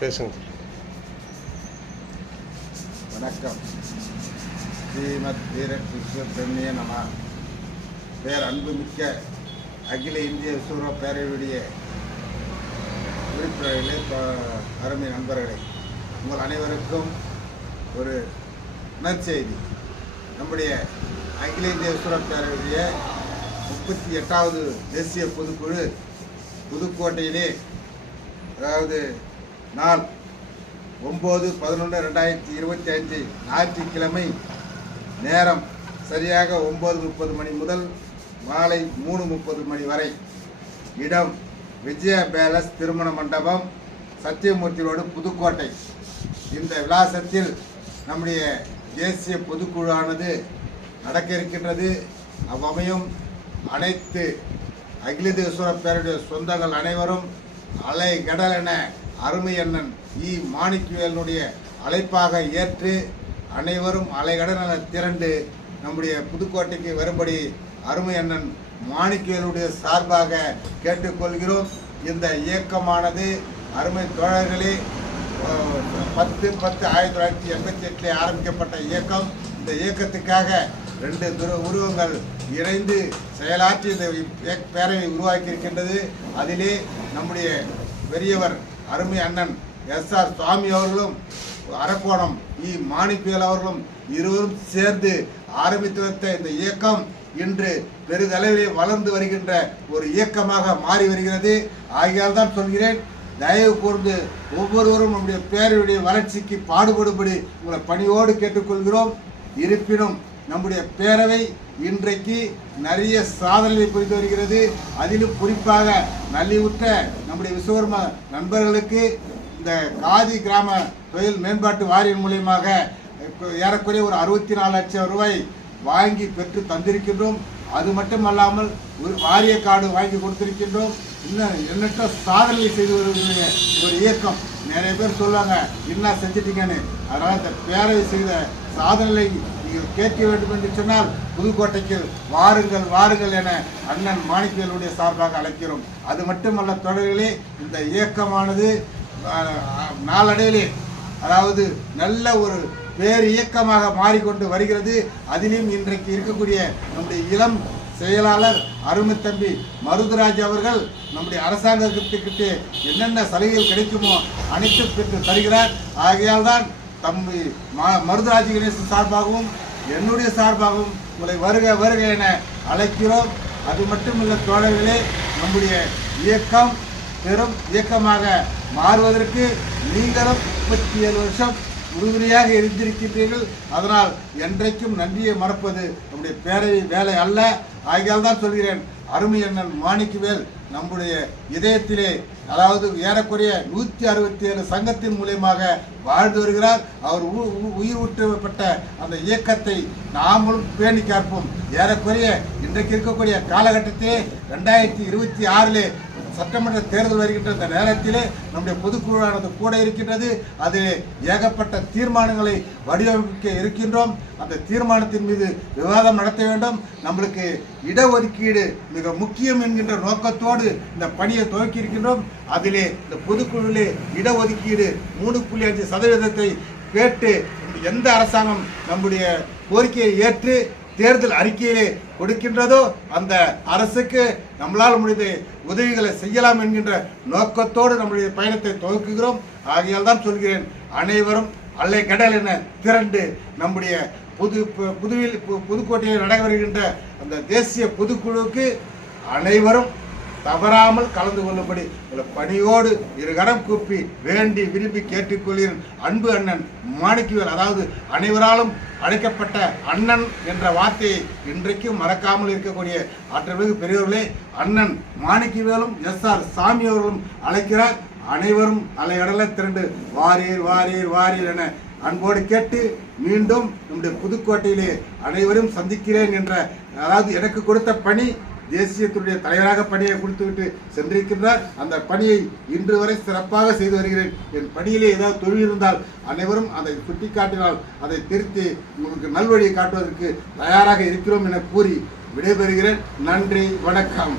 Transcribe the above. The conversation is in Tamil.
பேசுங்க. வணக்கம். ஸ்ரீமத் தீரட் விஸ்வபிரமணிய நம. பேர் அன்புமிக்க அகில இந்திய விஸ்வரூப பேரவையுடைய உறுப்பினர்களே அருமை நண்பர்களே உங்கள் அனைவருக்கும் ஒரு நற்செய்தி. நம்முடைய அகில இந்திய விஸ்வரூப பேரவையுடைய முப்பத்தி எட்டாவது தேசிய பொதுக்குழு புதுக்கோட்டையிலே அதாவது நாள் ஒம்பது பதினொன்று ரெண்டாயிரத்தி இருபத்தி அஞ்சு ஞாயிற்றுக்கிழமை நேரம் சரியாக ஒம்பது முப்பது மணி முதல் மாலை மூணு முப்பது மணி வரை. இடம் விஜயா பேலஸ் திருமண மண்டபம் சத்தியமூர்த்தி ரோடு புதுக்கோட்டை. இந்த விலாசத்தில் நம்முடைய தேசிய பொதுக்குழுவானது நடக்க இருக்கின்றது அவ்வமையும் அனைத்து அகில தேசுவர பேருடைய சொந்தங்கள் அனைவரும் அலை கடல் என அருமை அண்ணன் இ மாணிக்கவேலனுடைய அழைப்பாக ஏற்று அனைவரும் அலைகடன திரண்டு நம்முடைய புதுக்கோட்டைக்கு வரும்படி அருமை அண்ணன் மாணிக்கவேலுடைய சார்பாக கேட்டுக்கொள்கிறோம். இந்த இயக்கமானது அருமை தோழர்களே பத்து பத்து ஆயிரத்தி தொள்ளாயிரத்தி எண்பத்தி எட்டில் ஆரம்பிக்கப்பட்ட இயக்கம். இந்த இயக்கத்துக்காக ரெண்டு துரு உருவங்கள் இணைந்து செயலாற்றி இந்த பேரவை உருவாக்கி இருக்கின்றது அதிலே நம்முடைய பெரியவர் அருமை அண்ணன் எஸ் ஆர் சுவாமி அவர்களும் அரக்கோணம் இ. மாணிக்கவேல் அவர்களும் இருவரும் சேர்ந்து ஆரம்பித்து வைத்த இந்த இயக்கம் இன்று பெரிதளவிலே வளர்ந்து வருகின்ற ஒரு இயக்கமாக மாறி வருகிறது. ஆகையால் தான் சொல்கிறேன் தயவு கூர்ந்து ஒவ்வொருவரும் நம்முடைய பேரவையுடைய வளர்ச்சிக்கு பாடுபடும்படி உங்களை பணியோடு கேட்டுக்கொள்கிறோம். இருப்பினும் நம்முடைய பேரவை இன்றைக்கு நிறைய சாதனைகளை புரிந்து வருகிறது. அதிலும் குறிப்பாக நல்லிவுற்ற நம்முடைய விஸ்வகர்ம நண்பர்களுக்கு இந்த காதி கிராம தொழில் மேம்பாட்டு வாரியம் மூலியமாக ஏறக்குறைய ஒரு அறுபத்தி நாலு லட்சம் ரூபாய் வாங்கி பெற்று தந்திருக்கின்றோம். அது மட்டுமல்லாமல் ஒரு வாரிய கார்டு வாங்கி கொடுத்திருக்கின்றோம். இன்னும் எண்ணற்ற சாதனை செய்து வருகிற ஒரு இயக்கம். நிறைய பேர் சொல்லுவாங்க என்ன செஞ்சிட்டீங்கன்னு? அதனால் இந்த பேரவை செய்த சாதனை நீங்கள் கேட்க வேண்டும் என்று சொன்னால் புதுக்கோட்டைக்கு வாருங்கள் வாருங்கள் என அண்ணன் மாணிக்கவேலுடைய சார்பாக அழைக்கிறோம். அது மட்டுமல்ல தொடர்களே இந்த இயக்கமானது நாளடைவிலே அதாவது நல்ல ஒரு பேர் இயக்கமாக மாறிக்கொண்டு வருகிறது. அதிலும் இன்றைக்கு இருக்கக்கூடிய நம்முடைய இளம் செயலாளர் அருமை தம்பி அவர்கள் நம்முடைய அரசாங்கத்துக்கிட்ட என்னென்ன சலுகைகள் கிடைக்குமோ அனைத்தும் பெற்று தருகிறார். ஆகையால் தான் தம்பி மருதராஜ கணேசன் சார்பாகவும் என்னுடைய சார்பாகவும் உங்களை வருக வருக என அழைக்கிறோம். அது மட்டுமல்ல தோழர்களே நம்முடைய இயக்கம் பெரும் இயக்கமாக மாறுவதற்கு நீங்களும் முப்பத்தி ஏழு வருஷம் உறுதுணையாக இருந்திருக்கின்றீர்கள். அதனால் என்றைக்கும் நன்றியை மறப்பது நம்முடைய பேரவை வேலை அல்ல. ஆகியால் தான் சொல்கிறேன் அருமை அண்ணன் மாணிக்கவேல் நம்முடைய இதயத்திலே அதாவது ஏறக்குறைய நூற்றி அறுபத்தி ஏழு சங்கத்தின் மூலியமாக வாழ்ந்து வருகிறார். அவர் உ- உ- உயிர் ஊற்றப்பட்ட அந்த இயக்கத்தை நாமளும் பேணி காப்போம். ஏறக்குறைய இன்றைக்கு இருக்கக்கூடிய காலகட்டத்திலே ரெண்டாயிரத்தி இருபத்தி ஆறிலே சட்டமன்ற தேர்தல் வருகின்ற இந்த நேரத்திலே நம்முடைய பொதுக்குழுவானது கூட இருக்கின்றது. அதில் ஏகப்பட்ட தீர்மானங்களை வடிவமைக்க இருக்கின்றோம். அந்த தீர்மானத்தின் மீது விவாதம் நடத்த வேண்டும். நம்மளுக்கு இடஒதுக்கீடு மிக முக்கியம் என்கின்ற நோக்கத்தோடு இந்த பணியை துவக்கி இருக்கின்றோம். அதிலே இந்த பொதுக்குழுவிலே இடஒதுக்கீடு மூணு புள்ளி அஞ்சு சதவீதத்தை கேட்டு எந்த அரசாங்கம் நம்முடைய கோரிக்கையை ஏற்று தேர்தல் அறிக்கையிலே கொடுக்கின்றதோ அந்த அரசுக்கு நம்மளால் முடிந்த உதவிகளை செய்யலாம் என்கின்ற நோக்கத்தோடு நம்முடைய பயணத்தை துவக்குகிறோம். ஆகையால் தான் சொல்கிறேன் அனைவரும் அல்லை கடல் என திரண்டு நம்முடைய புது பு- புதுவில் பு- புதுக்கோட்டையில் நடைபெறுகின்ற அந்த தேசிய பொதுக்குழுவுக்கு அனைவரும் தவறாமல் கலந்து கொள்ளும்படி உங்களை பணியோடு இருகரம் கூப்பி வேண்டி விரும்பி கேட்டுக்கொள்கிறேன். அன்பு அண்ணன் மாணிக்கவேல் அதாவது அனைவராலும் அழைக்கப்பட்ட அண்ணன் என்ற வார்த்தையை இன்றைக்கும் மறக்காமல் இருக்கக்கூடிய ஆற்றமிகு பெரியவர்களே அண்ணன் மாணிக்கவேலும் எஸ் ஆர் சாமி அவர்களும் அழைக்கிறார். அனைவரும் அலையடல திரண்டு வாரீர் வாரீர் வாரீர் என அன்போடு கேட்டு மீண்டும் நம்முடைய புதுக்கோட்டையிலே அனைவரும் சந்திக்கிறேன் என்ற அதாவது எனக்கு கொடுத்த பணி தேசியத்துடைய தலைவராக பணியை கொடுத்துவிட்டு சென்றிருக்கின்றார். அந்த பணியை இன்று வரை சிறப்பாக செய்து வருகிறேன். என் பணியிலே ஏதாவது தொழில் இருந்தால் அனைவரும் அதை சுட்டிக்காட்டினால் அதை திருத்தி உங்களுக்கு நல்வழியை காட்டுவதற்கு தயாராக இருக்கிறோம் என கூறி விடைபெறுகிறேன். நன்றி வணக்கம்.